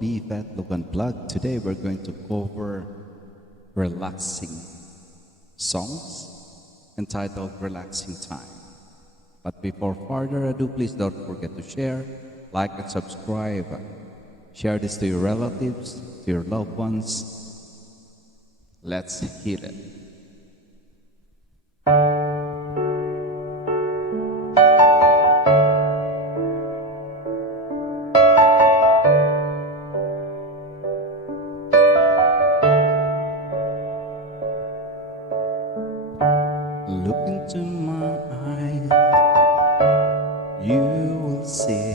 Bvetlog Unplugged. Today we're going to cover relaxing songs entitled Relaxing Time. But before further ado, please don't forget to share, like and subscribe. Share this to your relatives, to your loved ones. Let's hit it. Look into my eyes, you will see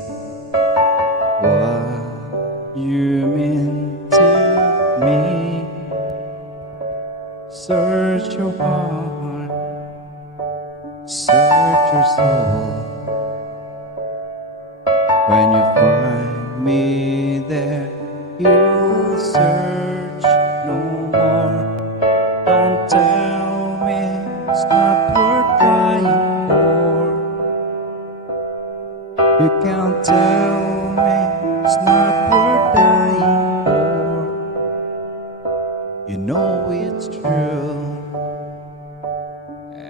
what you mean to me. Search your heart, search your soul. When you find me there, you'll search no more. Don't tell me it's not worth trying for. You can't tell me it's not worth dying for. You know it's true.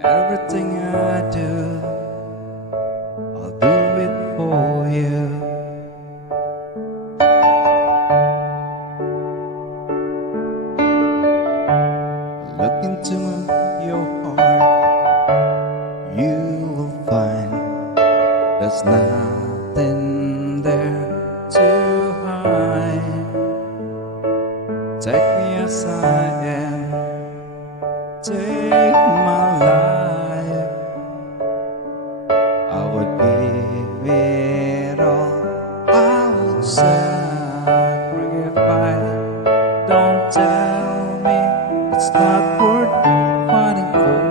Everything I do, I'll do it for you. Look into your heart, you will find there's nothing there to hide. Take me as I am, take my life. I would give it all, I would sacrifice. Don't tell me it's not worth fighting for.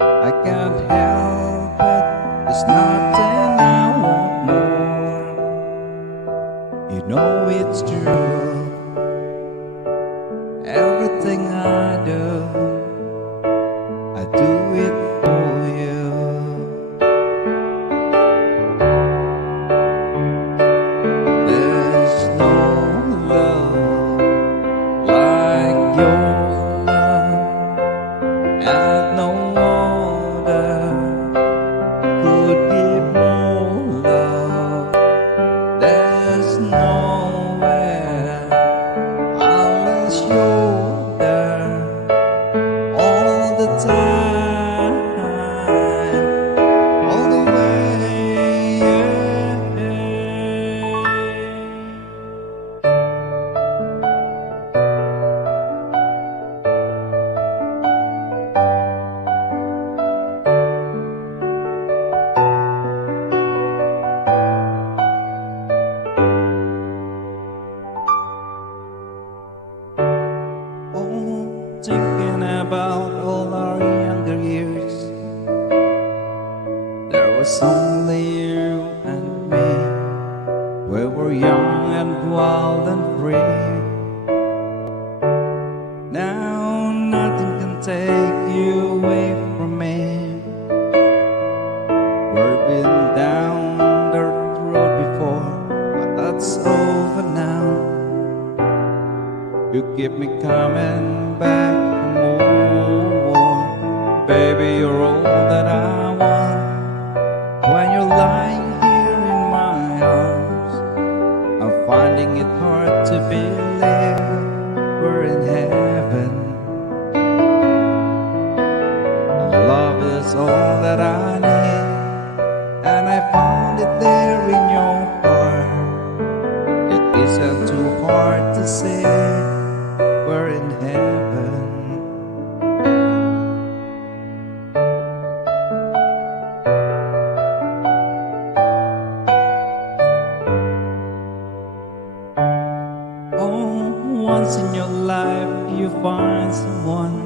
I can't help it, there's nothing I want more. You know it's true. Everything I do, I do it for you. There's no love like your love, and no other could give more love. There's nowhere unless you're there all the time, all the way. Oh, thinking about all our younger years. There was only you and me. We were young and wild and free. Now nothing can take you away from me. We've been down the road before, but that's over now. You keep me coming back for more. Baby, you're all that I want. When you're lying here in my arms, I'm finding it hard to believe we're in heaven. Love is all that I need, and I found it there in your heart. It isn't too hard to say we're in heaven. Oh, once in your life you find someone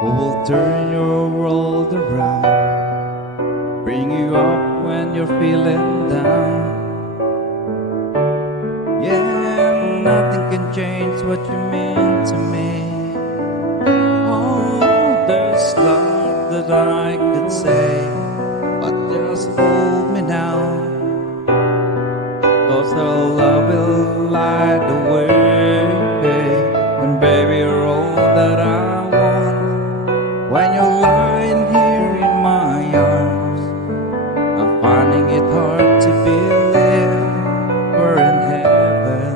who will turn your world around, bring you up when you're feeling down. Yeah, nothing can change what you mean to me. Oh, there's love that I could say, but just hold me now. so love will light the way. And baby, you're all that I want. When you're lying here in my arms, I'm finding it hard to believe we're in heaven.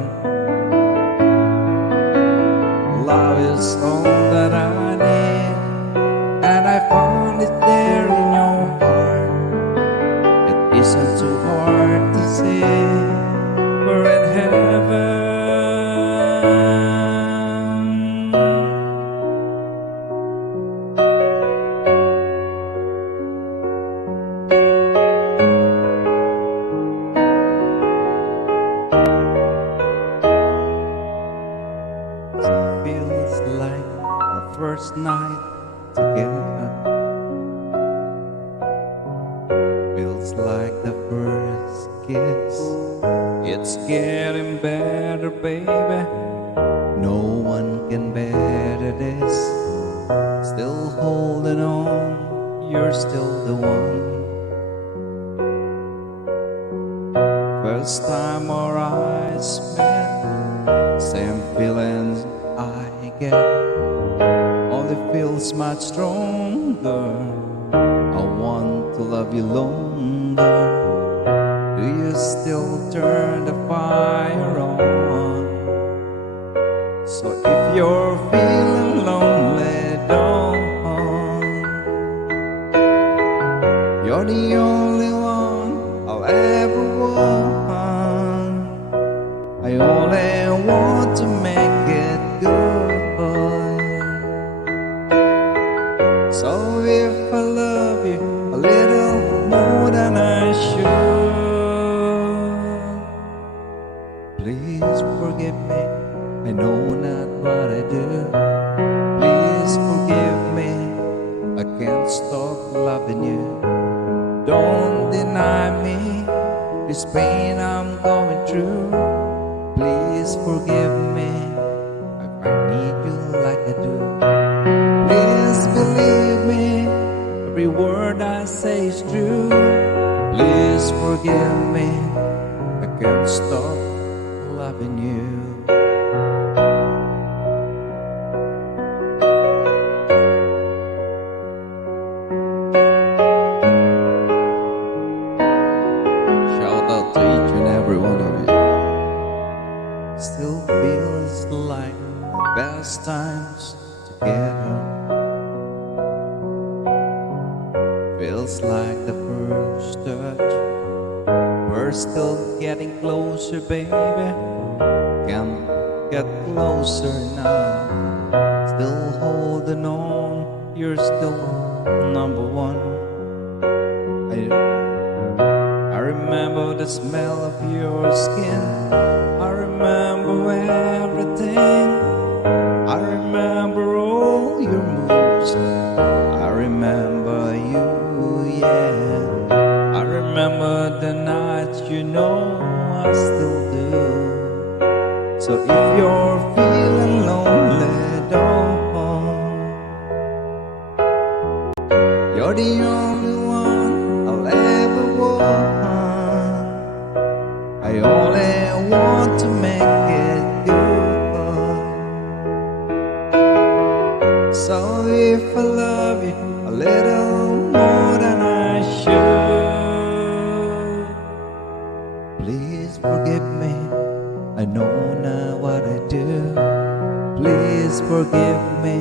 Love is all that I need, and I found it there in your heart. It isn't too hard to see we're in heaven. Feels like our first night together. Feels like the first kiss. It's getting better, baby. No one can better this. Still holding on, you're still the one. First time our eyes met, same feelings I get. Only feels much stronger. I want to love you longer. Do you still turn the fire on? So if you're feeling lonely, don't. You're the only one I'll ever want. I only want to make it good. So if I love you a little more than I should, please forgive me, I know not what I do. Please forgive me, I can't stop loving you. Don't deny me this pain I'm going through. Please forgive me if I need you like I do. Please believe me, every word I say is true. Please forgive me, I can't stop loving you. Shout out to each and every one of you. Still feels like the best times together. Feels like the first touch. We're still getting closer, baby. Can't get closer now. Still holding on, you're still number one. I remember the smell of your skin. I remember everything. I remember all your moves. I remember you, yeah. I remember the nights, you know I still do. So if you're feeling lonely, don't. You're the only one I'll ever want. I only want to make it good. So if I love you a little more than I should, please forgive me, I know now what I do. Please forgive me,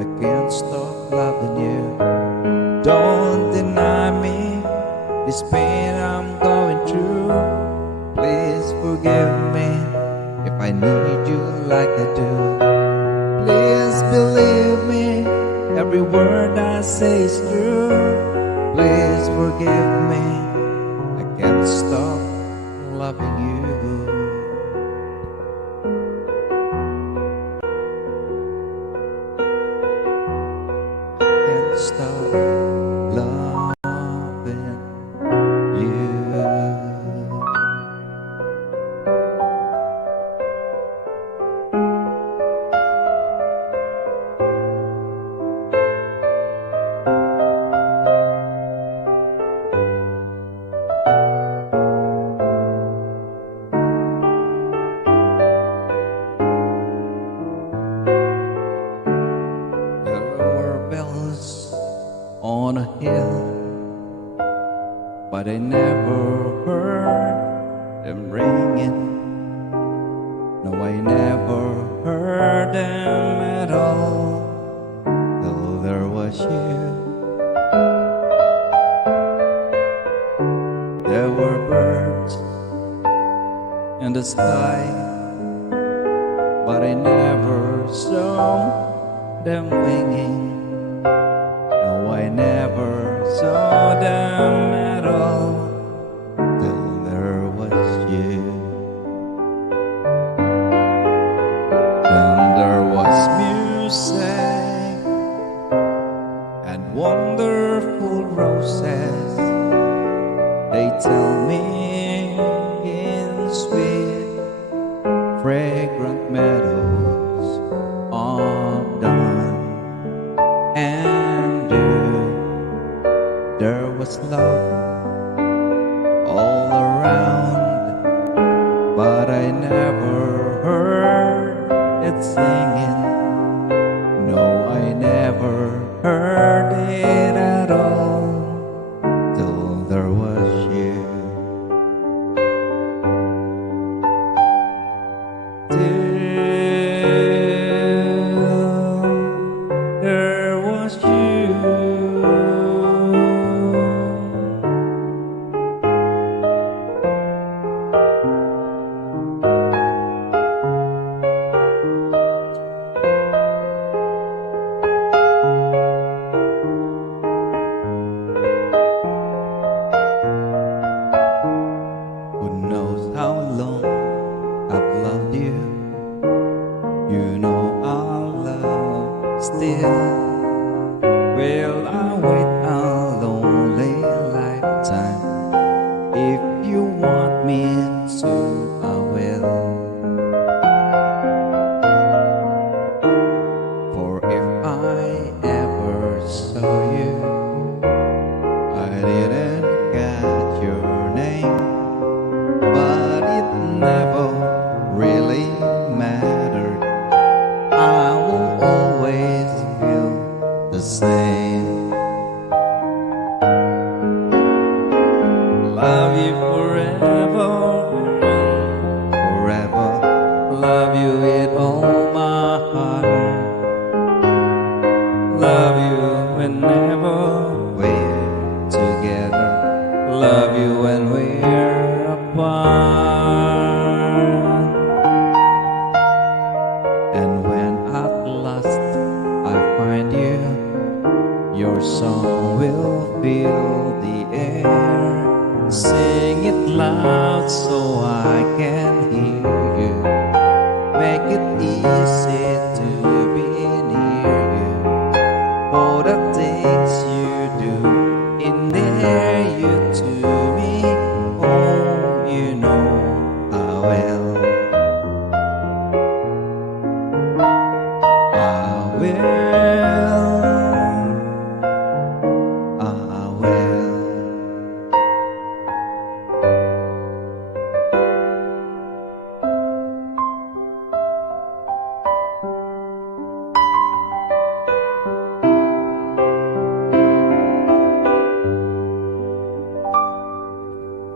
I can't stop loving you. Don't deny me this pain I'm going through. Please forgive me if I need you like I do. Please believe me, every word I say is true. Please forgive me, I can't stop loving you. Can't stop loving you. but I never heard them ringing. No, I never heard them at all till there was you. There were birds in the sky, but I never saw them winging. No, I never saw them at all till there was you. Then there was music and wonderful roses. They tell me in sweet, fragrant meadows of dawn and dew. There was love all around, but I never heard it singing. No, I never heard it at all till there was you. Till there was you. Who knows how long I've loved you? You know I'll love still. Will I wait a lonely lifetime? If you want me to, I will. For if I ever saw you, I didn't get your name, but it never really mattered. I will always feel the same. Love you forever, forever. Love you with all my heart. Love you whenever we're together. Love you when we're apart. And when at last I find you, your song will fill the air. Sing it loud so I can hear you. Make it easy to be near you. For the things you do endear you to me. Oh, you know I will. I will. I will.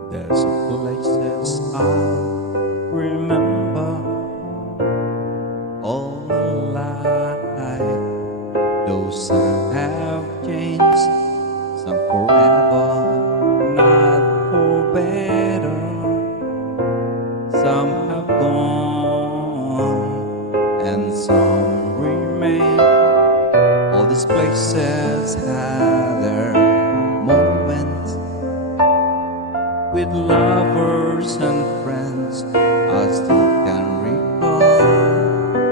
There's places I'll remember all my life. Those some have changed, some forever, not for better. Some have gone and some remain. All these places have their moments with lovers and friends I still can recall.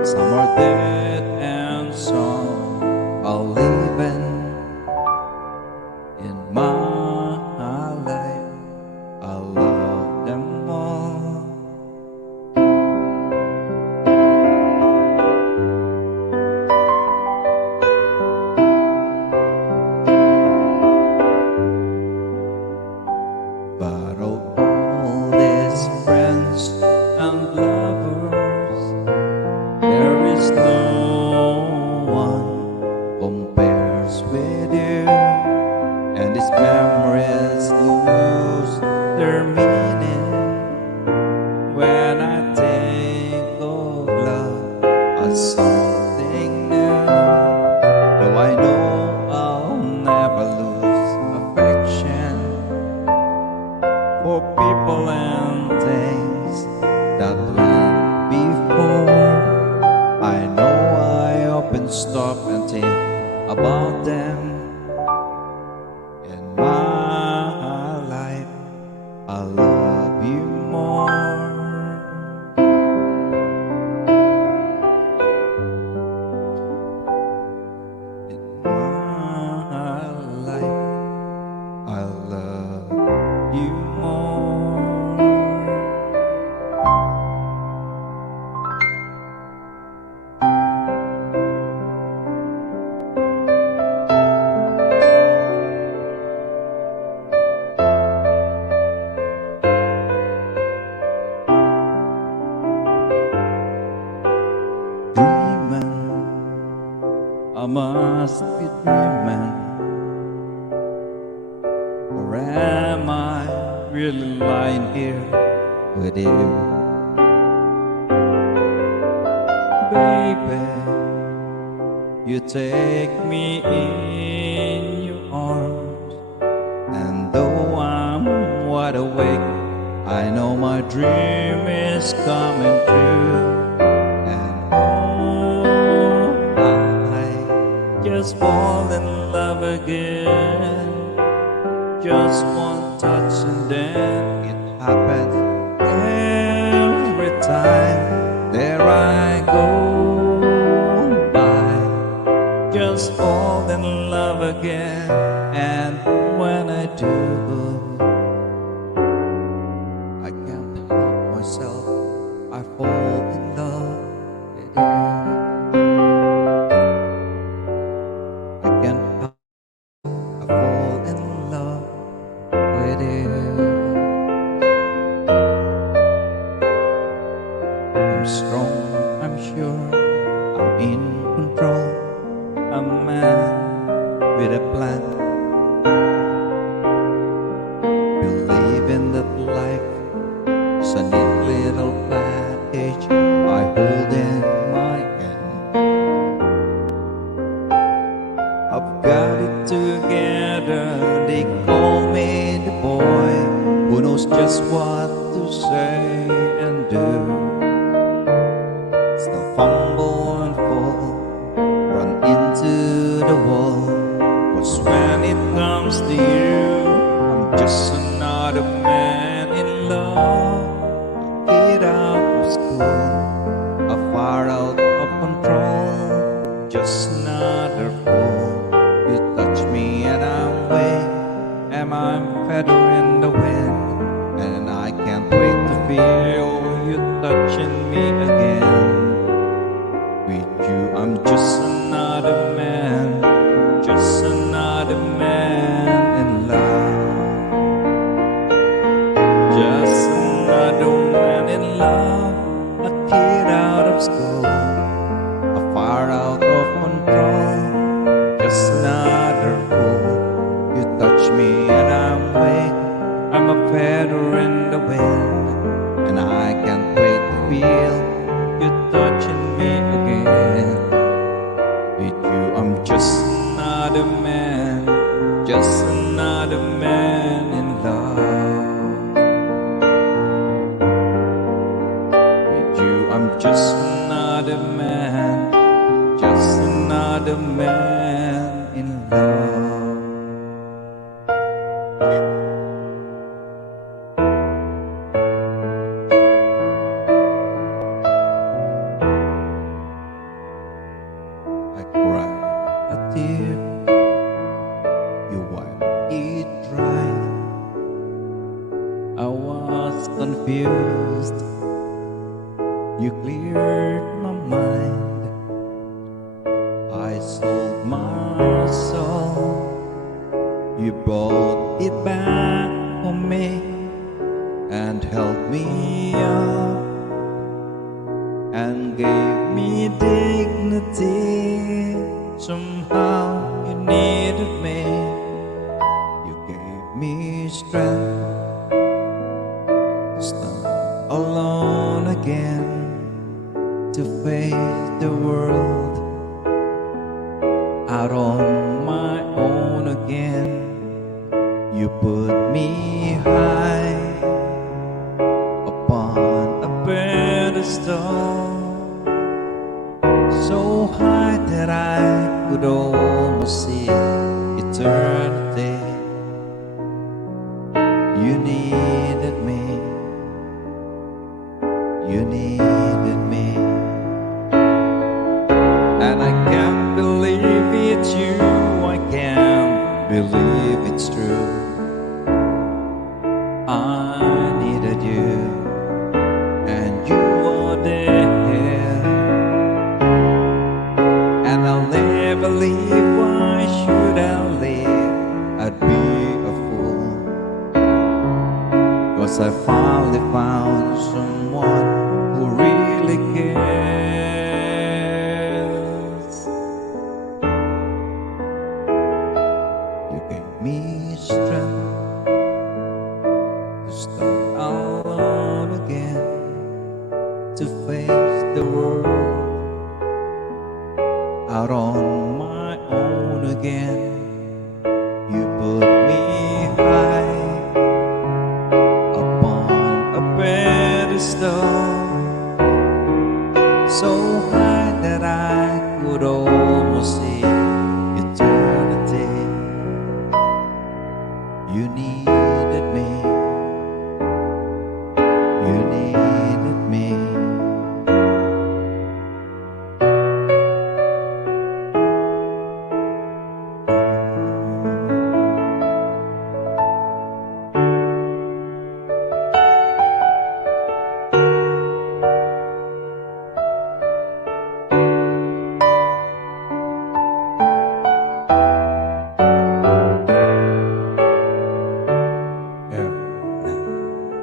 Some are dead and some are living in my life. I love them all. But of all these friends and lovers, there is no one compares with you, and these memories lose that went before. I know I often stop and think about them. In my life, I love you more. In my life, I love you more. Dreaming, I must be dreaming. Or am I really lying here with you? Baby, you take me in your arms, and though I'm wide awake, I know my dream is coming true. And oh, I just fall in love again. Just one touch and then it happens every time. There I go by, just fall in love again. And when I do, I can't help myself, I fall in love with you. I can't help, I fall in love with you. I'm strong, I'm sure, I'm in control. I'm a man with a plan. Believe in that life, it's a neat little package I hold in my hand. I've got it together, they call me the boy who knows just what to say and do. Still fumble and fall, run into the wall. 'Cause when it comes to you, I'm just another man in love. A kid out of school, a far out of control, just another fool. You touch me and I'm weak, and I'm feather in the wind, and I can't wait to feel you touching me again. With you, I'm just another man, just another man in love. Just another man in love, a kid out of school, a far out of control, just another fool. You touch me and I'm weak, I'm a feather in the wind, and I can't wait to feel you touching me again. With you, I'm just another man, just another man in love. With you, I'm just another man, just another man in love. I cried a tear, you wiped it dry. I was confused, you cleared my mind. I sold my soul, you brought it back for me and held me up and gave me dignity. Somehow you needed me, you gave me strength to stand alone again, to face the world out on my own again. You put me high upon a bed pedestal, so high that I could almost see eternity. You needed me, you needed me, and I can't believe it's you, I can't believe it's true. I needed you, and you were there, and I'll never leave. Why should I leave? I'd be a fool, 'cause I finally found someone who really cares. You gave me strength to start all over again, to face the world out on my own again. You put me high upon a pedestal, so high that I could almost see eternity. You needed me, you needed me.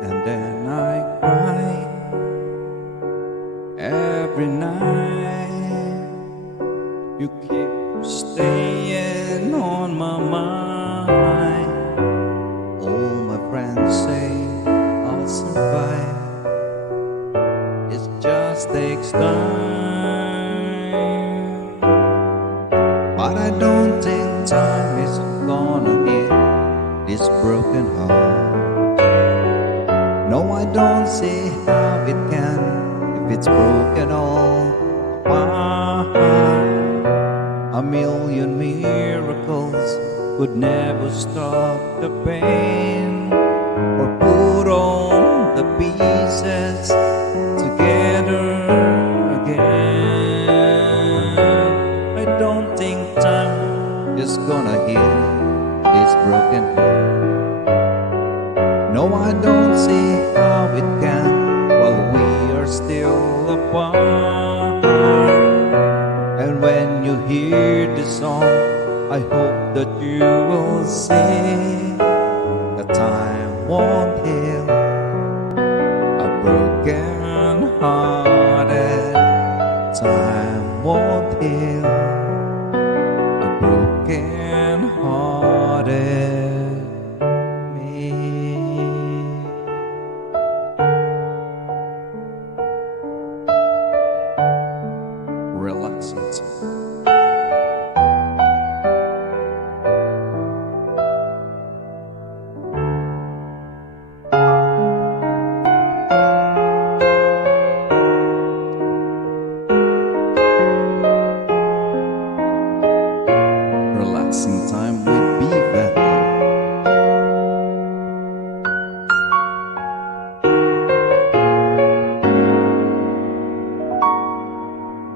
And then I cry every night. You keep staying on my mind. All my friends say I'll survive. It just takes time, but I don't think time is gonna heal this broken heart. No, I don't see how it can if it's broken all apart. A million miracles could never stop the pain or put all the pieces together again. I don't think time is gonna heal this broken heart. No, I don't see how it can while we are still apart. And when you hear the song, I hope that you will see that time won't heal a broken hearted. Time won't heal a broken hearted me. Relaxing. Relaxing time with Bvetlog.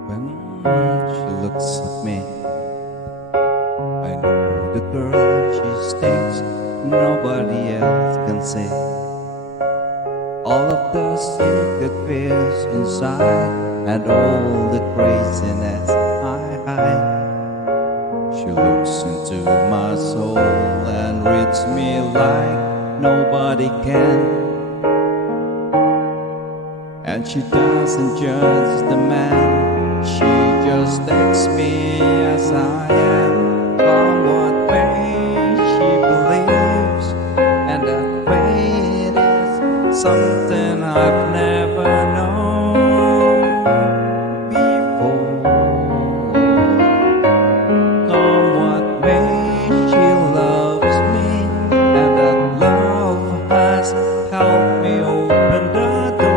When she looks at me, I know the girl she thinks nobody else can see. All of the secret fears inside and all the craziness I hide. She looks into my soul and reads me like nobody can. And she doesn't judge the man, she just takes me as I am. Come what may, she believes, and that fate is something I've never known before. Come what may, she loves me, and that love has helped me open the door.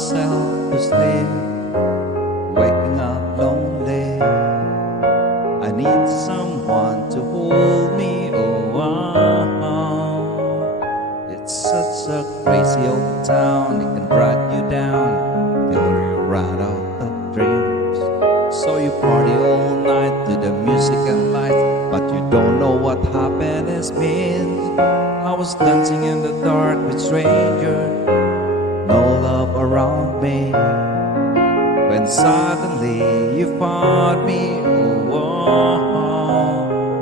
myself to sleep, waking up lonely. I need someone to hold me. It's such a crazy old town. It can drag you down, till you're right out of dreams. So you party all night to the music and lights, but you don't know what happiness means. I was dancing in the dark with strangers, no love around me, when suddenly you found me.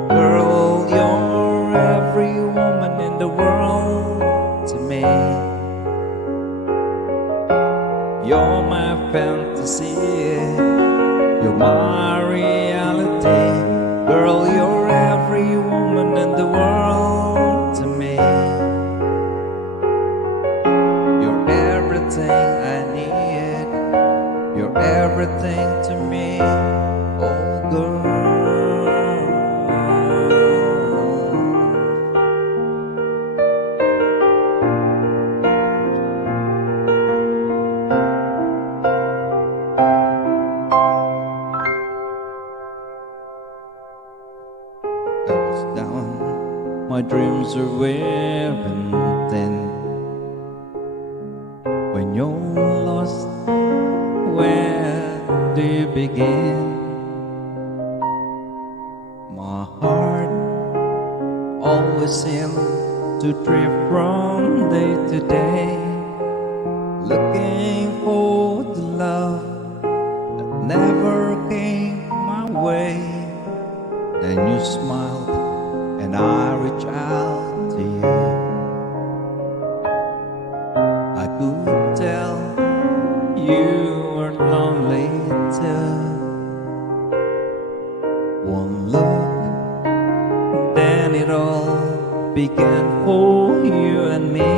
Girl, you're every woman in the world to me. You're my fantasy, you're my reality. Girl, you're every woman in the world to me. You're everything I need, you're everything to me. Oh girl, I was down, my dreams are wearing thin. When you're lost, where do you begin? My heart always seems to drift from day to day, looking for the love that never came my way. Then you smiled and I reached out to you. I could tell you were lonely too. One look, then it all began for you and me.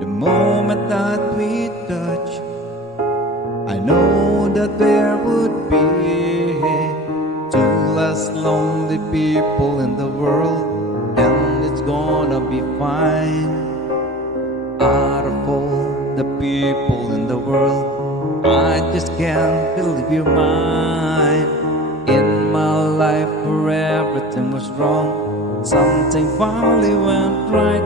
The moment that we touched, I know that there would be two less lonely people in the world, and it's gonna be fine. Out of all the people in the world, I just can't believe you're mine. In my life where everything was wrong, something finally went right.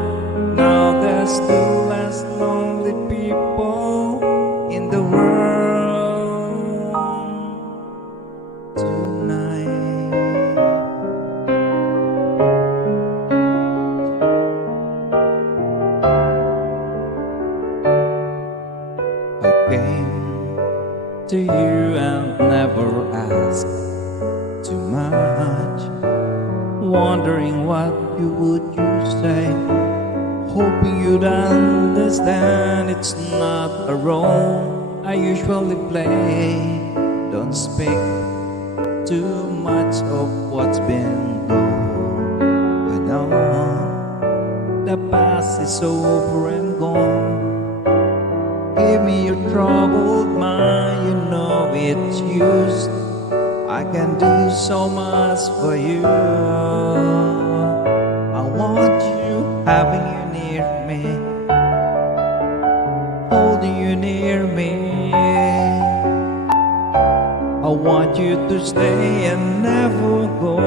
Now there's two less lonely people in the world tonight. I came to you and never asked too much, wondering what you would say, hoping you'd understand it's not a role I usually play. Don't speak too much of what's been going on. The past is over and gone. Give me your troubled mind, you know it's used. I can do so much for you. I want you, having you near me, holding you near me. I want you to stay and never go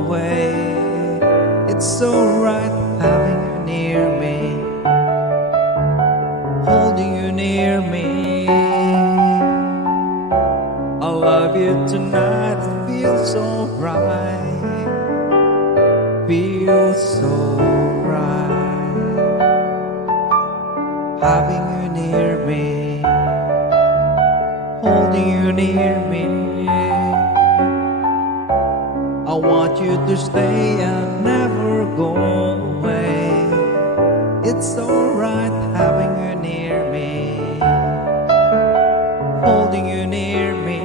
away. It's so right having you near me, holding you near me. I love you tonight, it feels so right, feels so right, having you near me, holding you near me. I want you to stay and never go away. It's so right having you near me, holding you near me.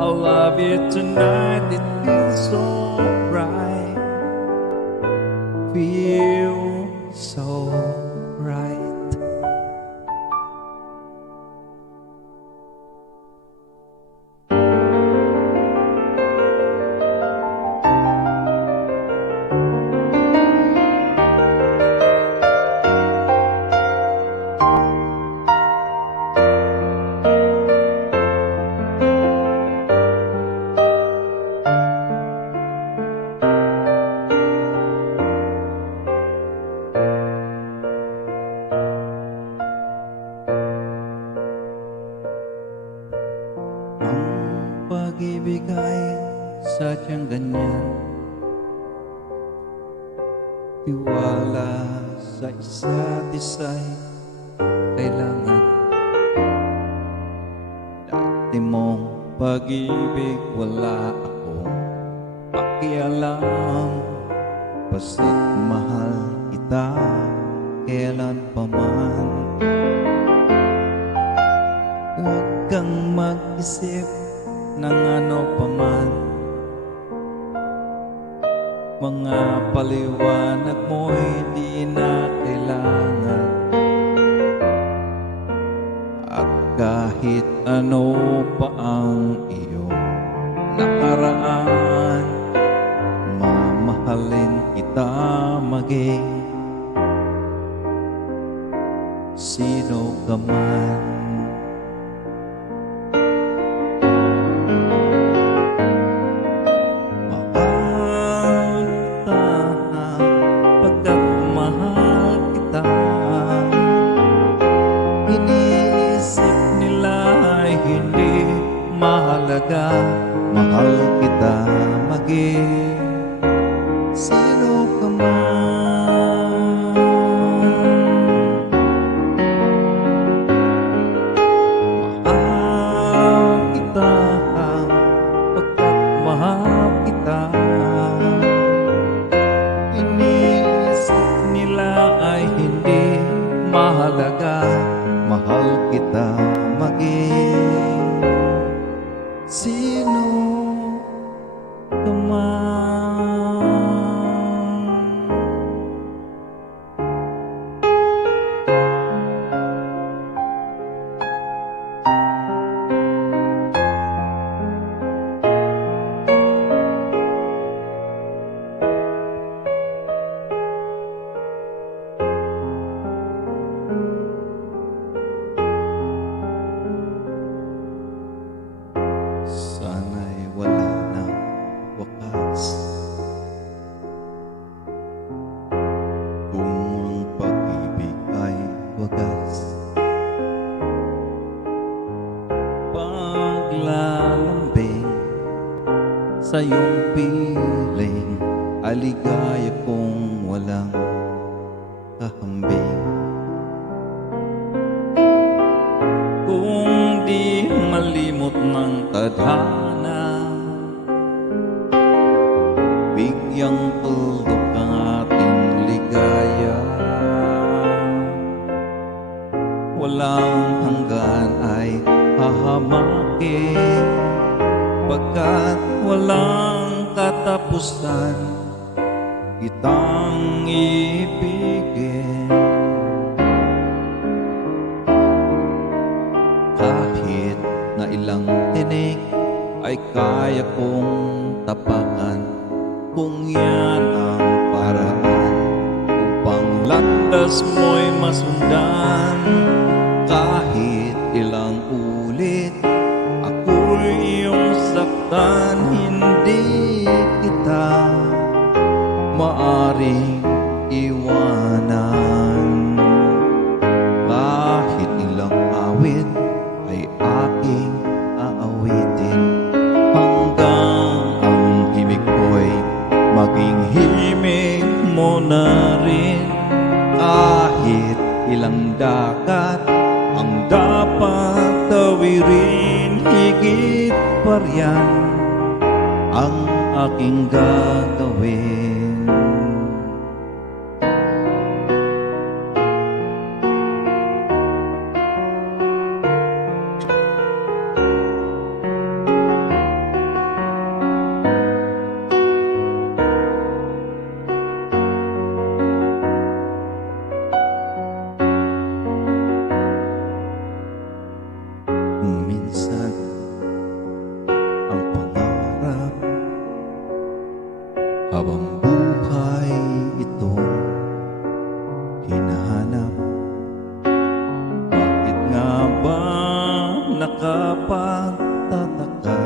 I love you tonight, it feels so right, feels so right. Tiwala sa isa't isa'y kailangan. Dati mong pag-ibig wala akong pakialam. Basta't mahal kita kailan pa man. Huwag kang mag-isip ng ano pa man. Mga paliwanag mo'y di na kailangan. At kahit ano pa ang iyong nakaraan, mamahalin kita maging sino ka man. Mahal kita maging sino ka man. Mahal kita pagkat mahal kita. Iniisip nila ay hindi mahalaga. Mahal kita maging sino ka man. Sa iyong piling, aligaya kong walang kahambing. Kung di malimot ng tadhana, bigyang tuldok ang ating ligaya. Walang hanggan ay hahamakin, pagkat walang katapusan kitang ibigin. Kahit na ilang tinig ay kaya kong tapakan, kung yan ang paraan upang landas mo'y masundan. Kahit ilang ulit ako'y iyong saktan, hindi kita maaring iwanan. Kahit ilang awit ay aking aawitin, hanggang ang himig ko'y maging himig mo na rin. Kahit ilang dagat ang dapat tawirin, higit pa riyan ang aking gagawin. Minsan ang pangarap habang buhay itong hinahanap. Bakit nga ba nakapagtataka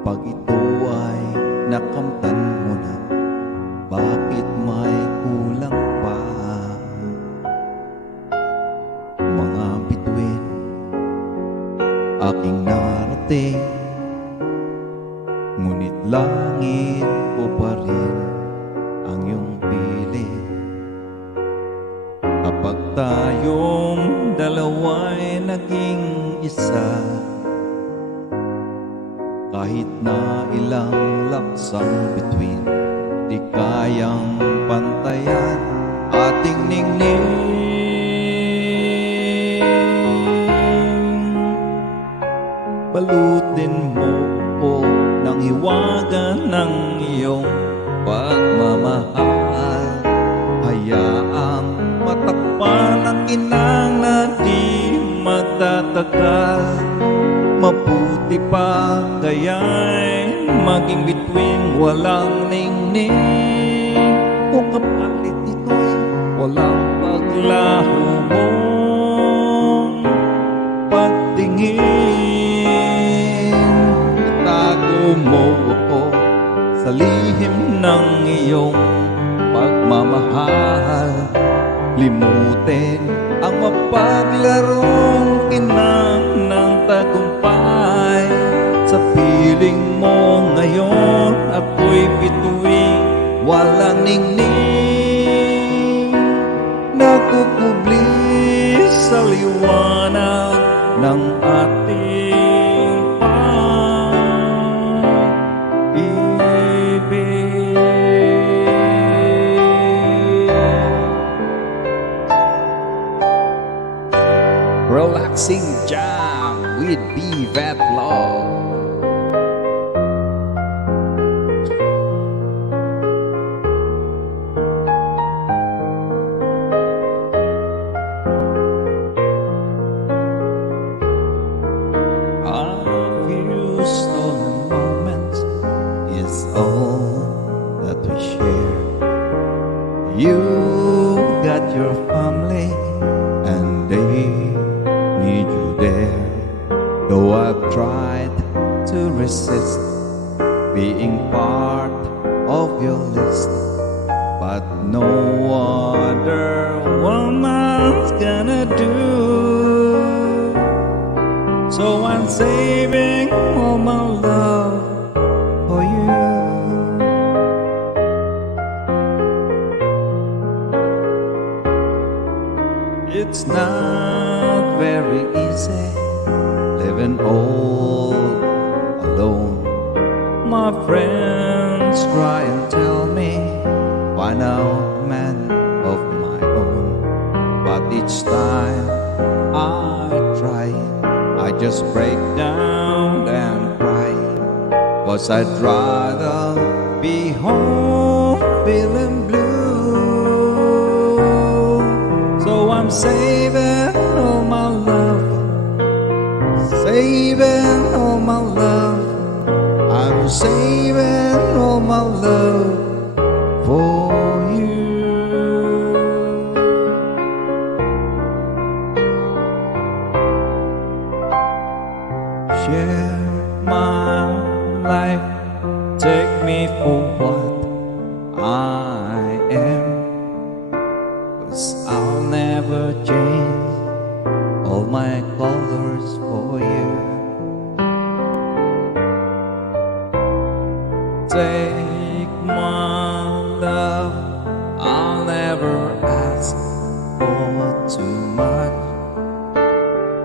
pag ito ay nakamtan mo na? Bakit may kulang pa? Mga bituin aking narating, ngunit langit ko pa rin tayong dalawa'y naging isa. Kahit na ilang laksang bituin, di kayang pantayan ating ningning. Balutin mo ko ng hiwaga ng iyong pagmamahal. Hayaang matakpan ang inang na di magtatagal. Mabuti pa kaya'y maging bituin walang ningning. Kung kapalit ito'y walang paglaho mong pagtingin. Itago mo ako sa lihim ng iyong pagmamahal. Limutin ang mapaglarong kinang ng tagumpay. Sa piling mo ngayon ako'y bituin walang ningning. Nagkukubli sa liwanag ng ating pag-ibig. Relaxing jam with Bvetlog. You got your family and they need you there. Though I've tried to resist being part of your list, but no other woman's gonna do. So I'm saving all my love for you. It's not very easy living all alone. My friends try and tell me find out a man of my own, but each time I try I just break down and cry, 'cause I'd rather be home feeling blue. So I'm saving all my love, saving all my love. I'm saving all my love for you. Share my life, take me for what I am, 'cause I'll never change all my colors for you. Take my love, I'll never ask for too much,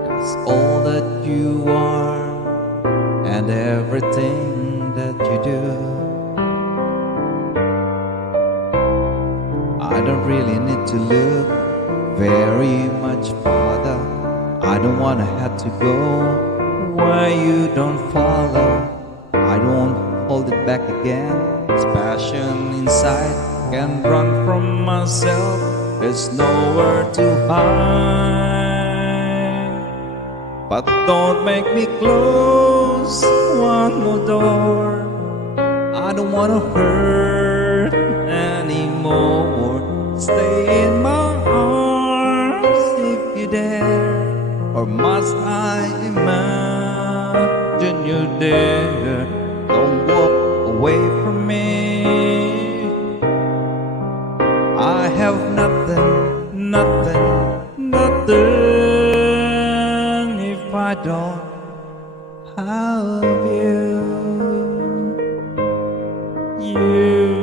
'cause all that you are and everything that you do, I don't really need to look very much farther. I don't wanna have to go where you don't follow. I don't hold it back again. This passion inside can't run from myself. There's nowhere to hide. But don't make me close one more door. I don't wanna hurt anymore. Stay in my arms if you dare, or must I imagine you there? Don't walk away from me. I have nothing, nothing, nothing if I don't have you. You.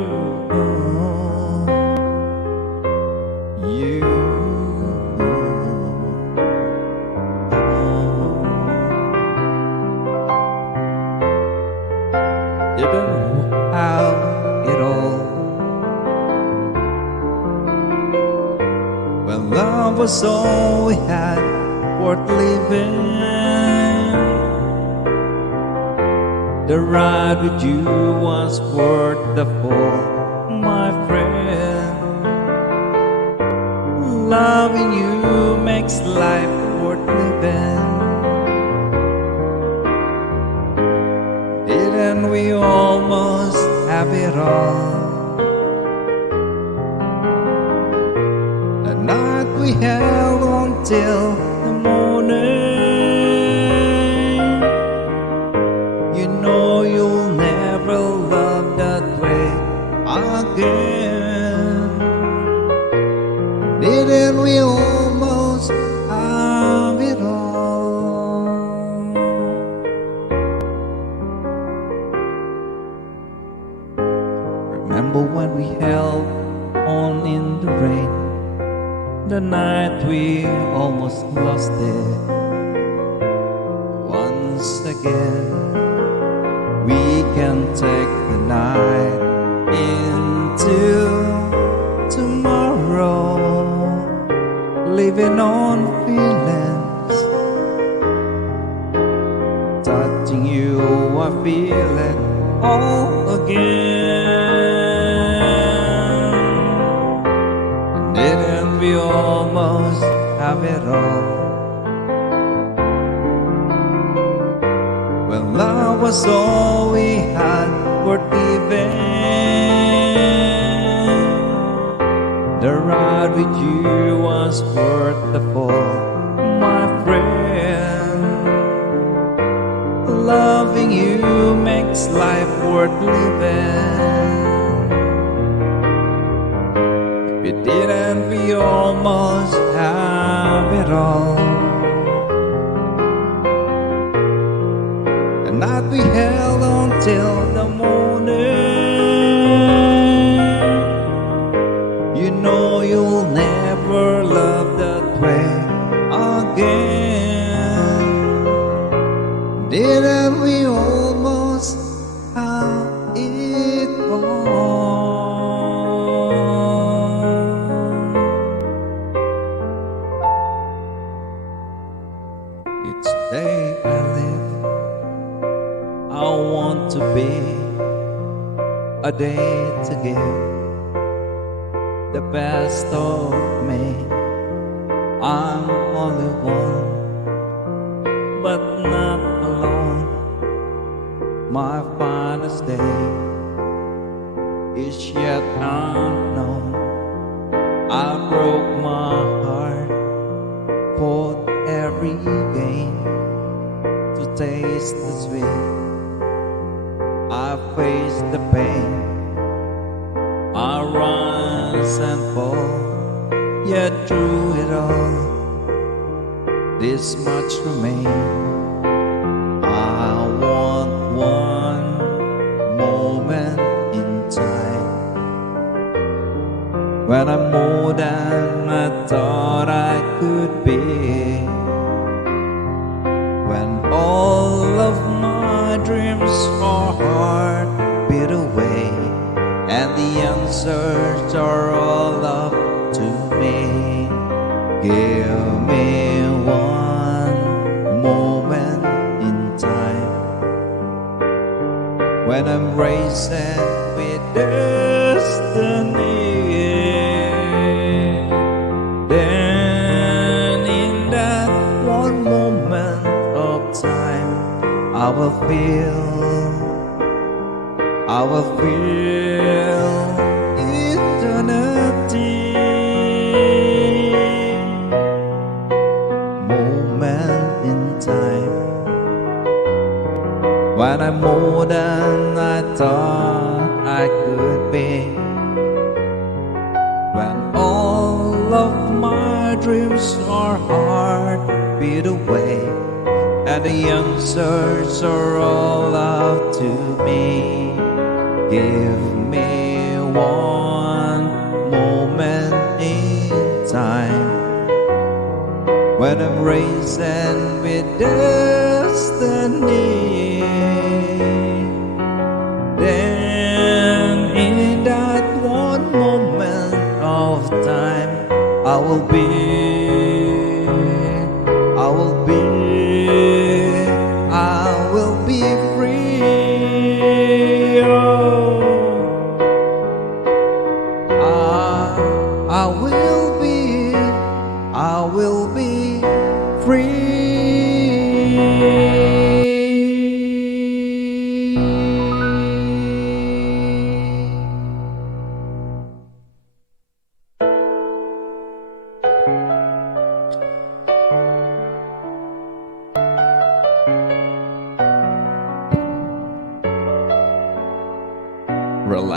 love was all we had worth living. The ride with you was worth the fall, my friend. Loving you makes life worth living. Didn't we almost have it all? The night we held on till the morning. You know you'll never love that way again. Didn't we almost have it all? Remember when we held on in the rain, the night we almost lost it. Once again, we can take the night into tomorrow, living on feelings. Touching you, I feel it all again. Didn't we almost have it all? Well, love was all we had worth living. The ride with you was worth the fall, my friend. Loving you makes life worth living. If it didn't, we almost have it all. The night we held on till the morning. You know you'll never love that way again. Didn't we almost have it all? Each day I live, I want to be a day to give the best of me. I'm only one, but not alone. My finest day is yet unknown. I broke my heart for every gain to taste the sweet. I face the pain, I rise and fall, yet through it all, this much remains. I want one moment in time when I'm more than I thought I could be, when all of my dreams are hard beat away, and the answers are all up to me. Give me one moment in time when I'm racing with destiny. Then in that one moment of time, I will feel eternity. Moment in time when I'm more than I thought I could be, when all of my dreams are hard beat away, and the answers are all up to me. Give me one moment in time when I'm racing with destiny. Then in that one moment of time, I will be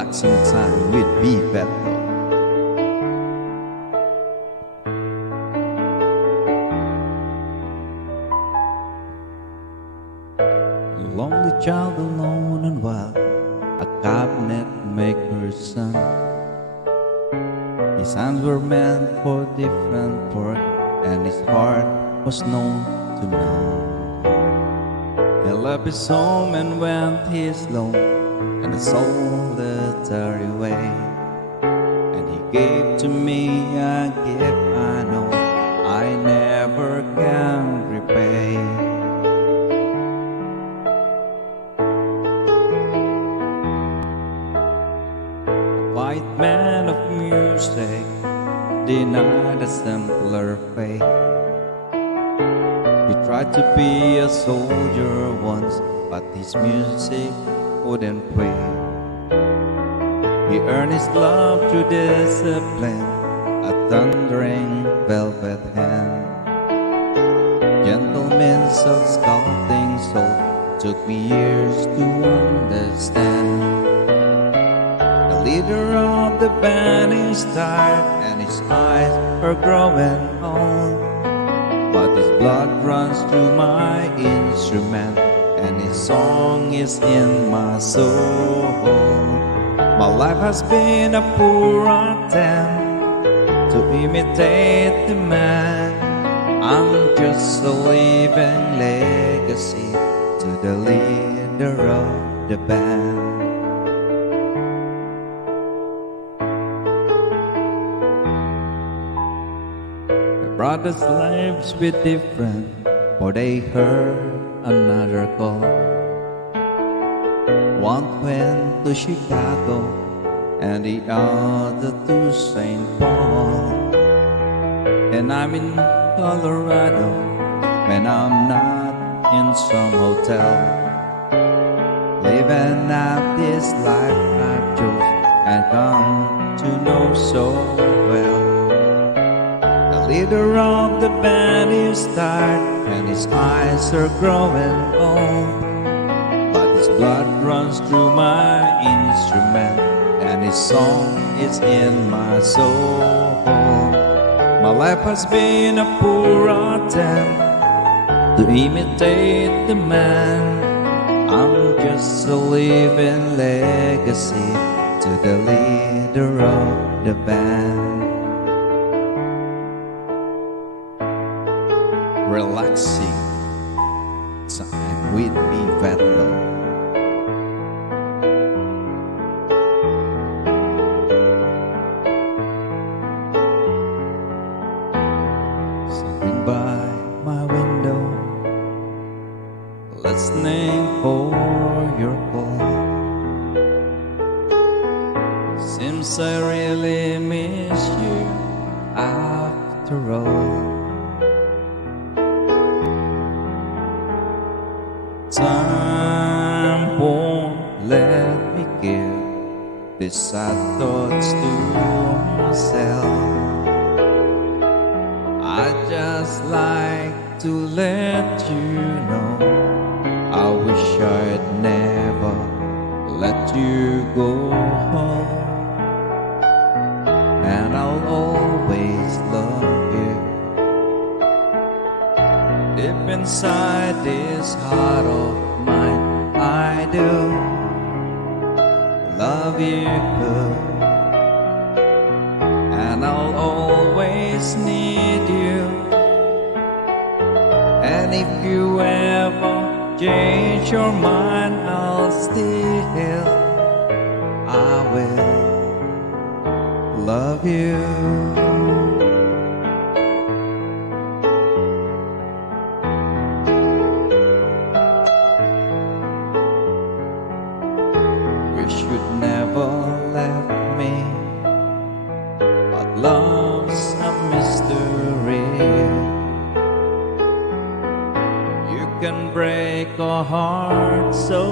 relaxing time with Bvetlog. A lonely child alone and wild, a cabinet maker's son. His hands were meant for different work, and his heart was known to none. He left his home and went his lone and a solitary way, and he gave to me a gift I know I never can repay. A white man of music denied a simpler fate. He tried to be a soldier once, but his music wouldn't quit. He earned his love through discipline, a thundering velvet hand. Gentlemen of sculpting soul took me years to understand. The leader of the band is tired and his eyes are growing old, but his blood runs through my instrument and his song is in my soul. My life has been a poor attempt to imitate the man. I'm just a living legacy to the leader of the band. My brother's lives were different, for they heard another call. One went to Chicago and the other to St. Paul. And I'm in Colorado when I'm not in some hotel, living out this life I've chose and come to know so well. The leader of the band is tired and his eyes are growing old, but his blood runs through my instrument and his song is in my soul. My life has been a poor attempt to imitate the man. I'm just a living legacy to the leader of the band. Relaxing time with Bvetlog. Sitting by my window, listening for your call. Seems I really miss you after all. Time won't let me give these sad thoughts to myself. I just like to let you know I wish I'd never let you go home, and I'll always love you. Deep inside this heart of mine, I do love you, and I'll always need you. And if you ever change your mind, I'll still, I will love you. Wish you'd never left me, but love's a mystery. You can break a heart so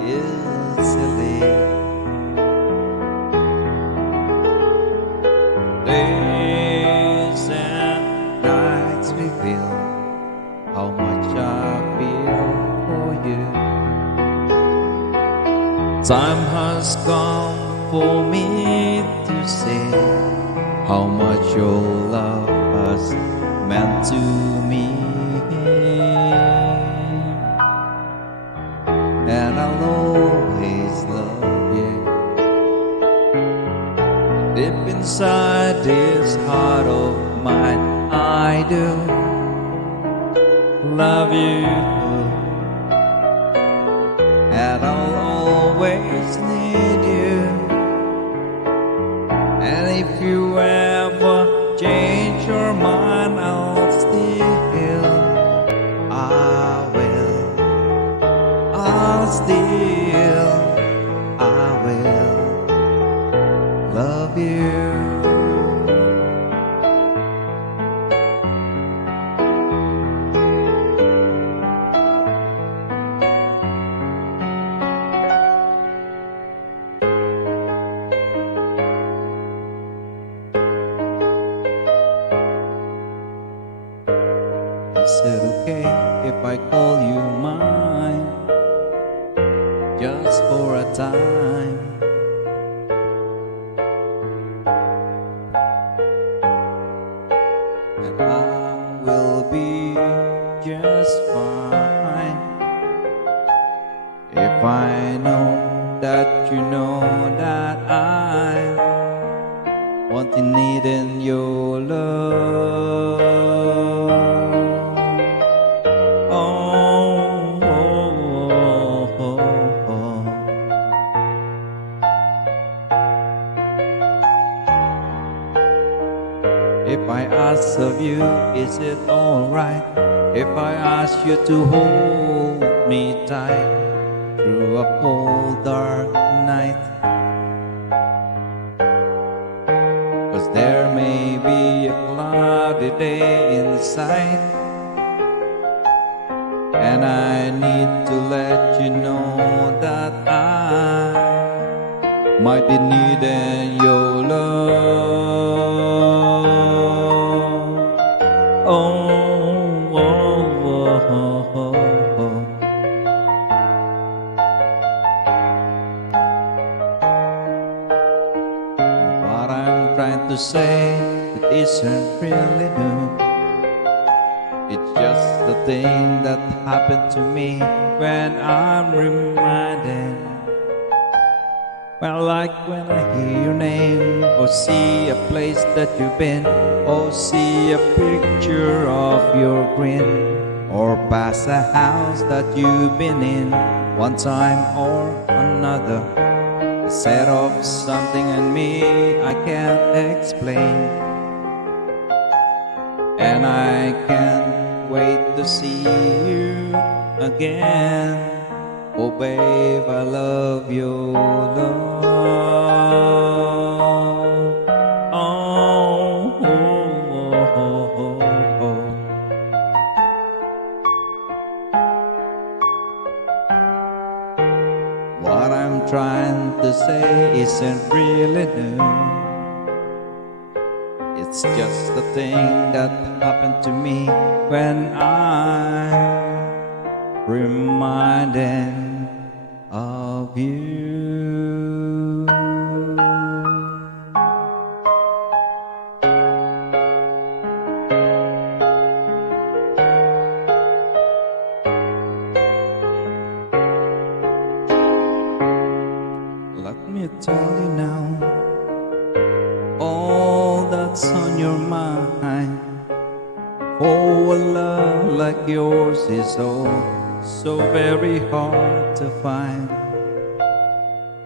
easily. Days and nights reveal how much I feel for you. Time has come for me to say how much your love has meant to me. And I'll always love you. Deep inside this heart of mine, I do love you. And I'll always need you. And if you ever change your mind, I'll still love you. Is it okay if I call you mine? Just for a time. And I will be just fine if I know that you know that I want and need in your love. If I ask of you, is it alright if I ask you to hold me tight through a cold dark night? 'Cause there may be a cloudy day inside, and I need to let you know that I might be needing your love. What I'm trying to say, it isn't really new. It's just the thing that happened to me when I'm reminded. Well, like when I hear your name, or see a place that you've been, or see a picture of your grin, or pass a house that you've been in one time or another. A set of something in me I can't explain, and I can't wait to see you again. Oh babe, I love your love. What I'm trying to say isn't really new. It's just the thing that happened to me when I'm reminded of you. Let me tell you now, all that's on your mind. Oh, a love like yours is so very hard to find.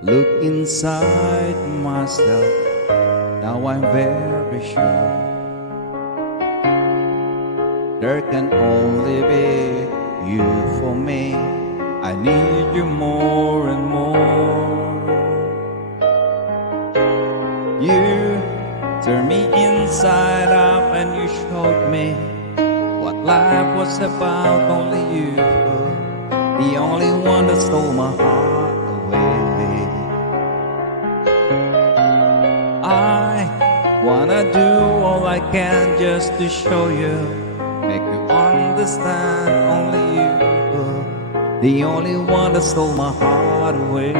Look inside myself, now I'm very sure there can only be you for me. I need you more and more. You turned me inside out and you showed me what life was about. Only you, the only one that stole my heart away. I wanna do all I can just to show you, make you understand. Only you, the only one that stole my heart away.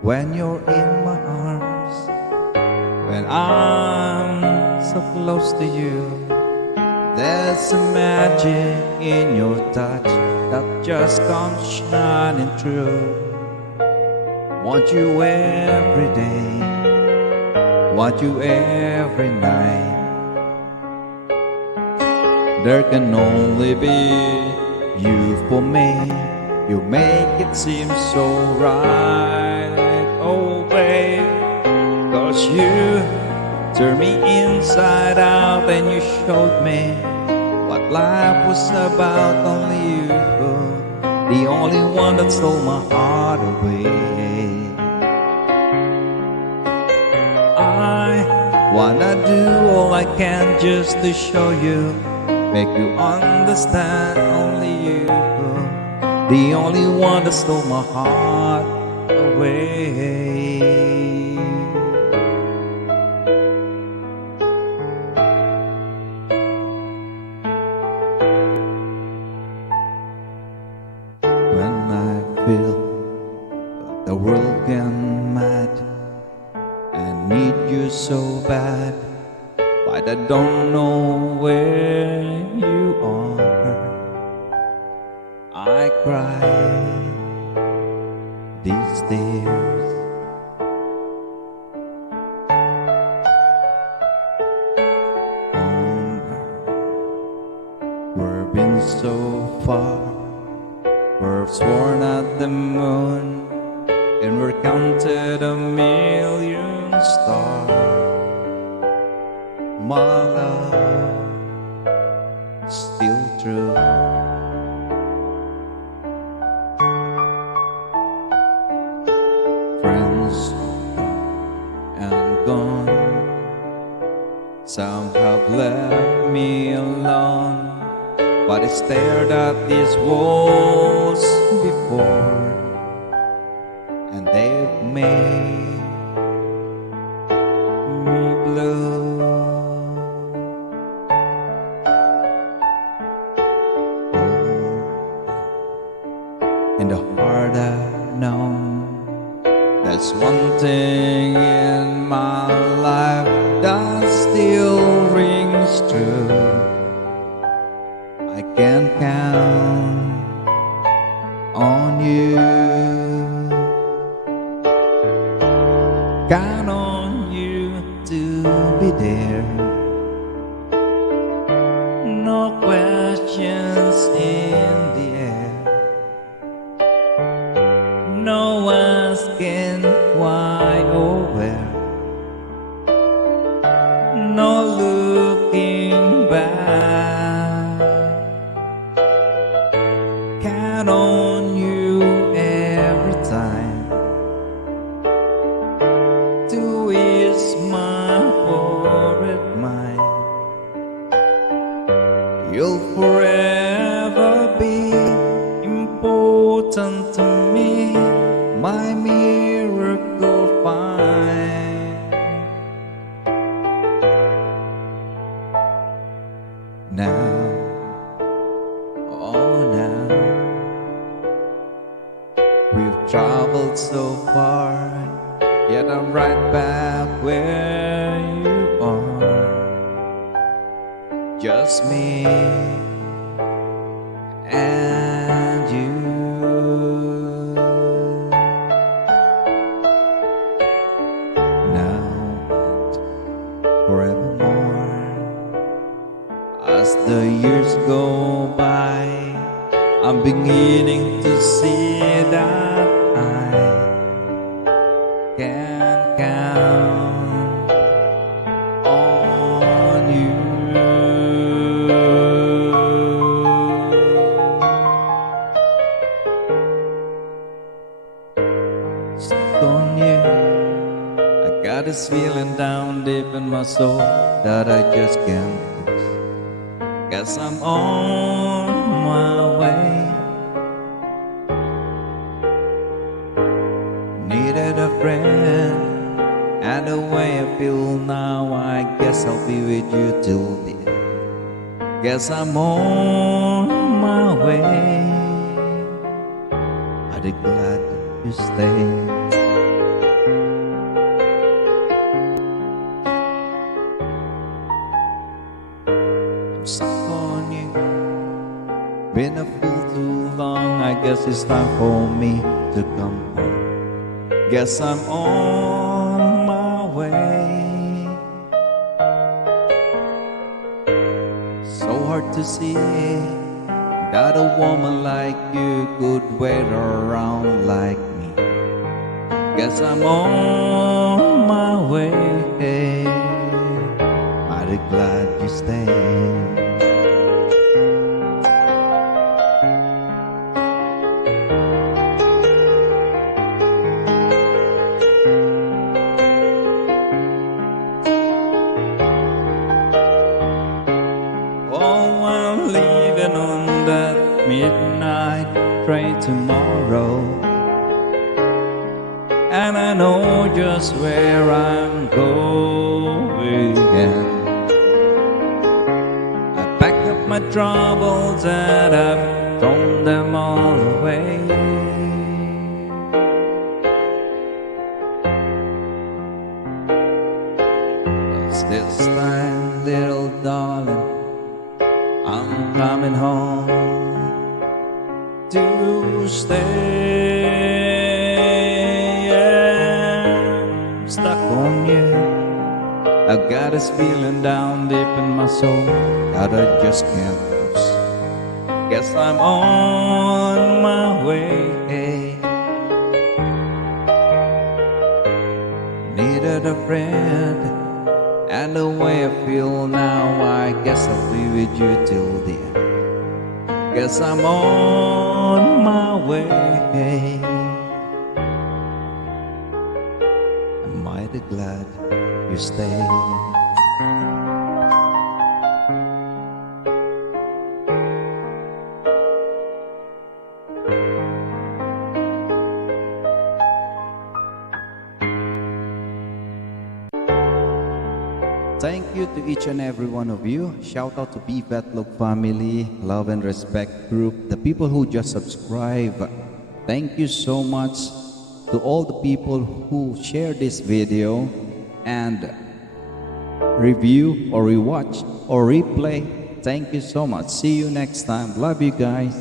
When you're in my arms, when I'm so close to you, there's a magic in your touch that just comes shining through. Want you every day, want you every night. There can only be you for me. You make it seem so right. Oh babe, 'cause you turned me inside out and you showed me what life was about. Only you, the only one that stole my heart away. I wanna do all I can just to show you, make you understand. Only you, the only one that stole my heart away. When I feel like the world gone mad and need you so bad, but I don't know where you are, I cry these tears. We've been so far, we're sworn at the moon, and we're counted a million stars. My love, still true. Friends and gone, some have left me alone, but I stared at these walls before, and they've made me blue. In the heart I've known, there's one thing in my life that still rings true. I can count on you, count on you to be there. No questions in the air, no asking why or where, no looking back. Count on you every time to ease my worried mind. You'll forever be important to me, my miracle find. Now, oh now, we've traveled so far, yet I'm right back where you are. Just me and you. Now and forevermore, as the years go by, I'm beginning to see that I can count on you. Stuck on you, I got this feeling down deep in my soul that I just can't lose. Guess I'm on my way. Needed a friend, and the way I feel now, I guess I'll be with you till the end. Guess I'm on my way. I'd be glad you stay. I'm stuck on you. Been a fool too long. I guess it's time for me to come home. Guess I'm on my way. So hard to see. Got a woman like you could wait around like me. Guess I'm on my way. Mighty glad you stayed. Midnight train tomorrow, and I know just where I'm going. I packed up my troubles and I've thrown them all away. But this time, little darling, I'm coming home to stay. I'm stuck on you. I got this feeling down deep in my soul that I just can't lose. Guess I'm on my way. Needed a friend, and the way I feel now, I guess I'll be with you till the end. Guess I'm on my way. I'm mighty glad you stayed. Thank you to each and every one of you. Shout out to Bvetlog family, love and respect group, the people who just subscribe. Thank you so much to all the people who share this video and review or rewatch or replay. Thank you so much. See you next time. Love you guys.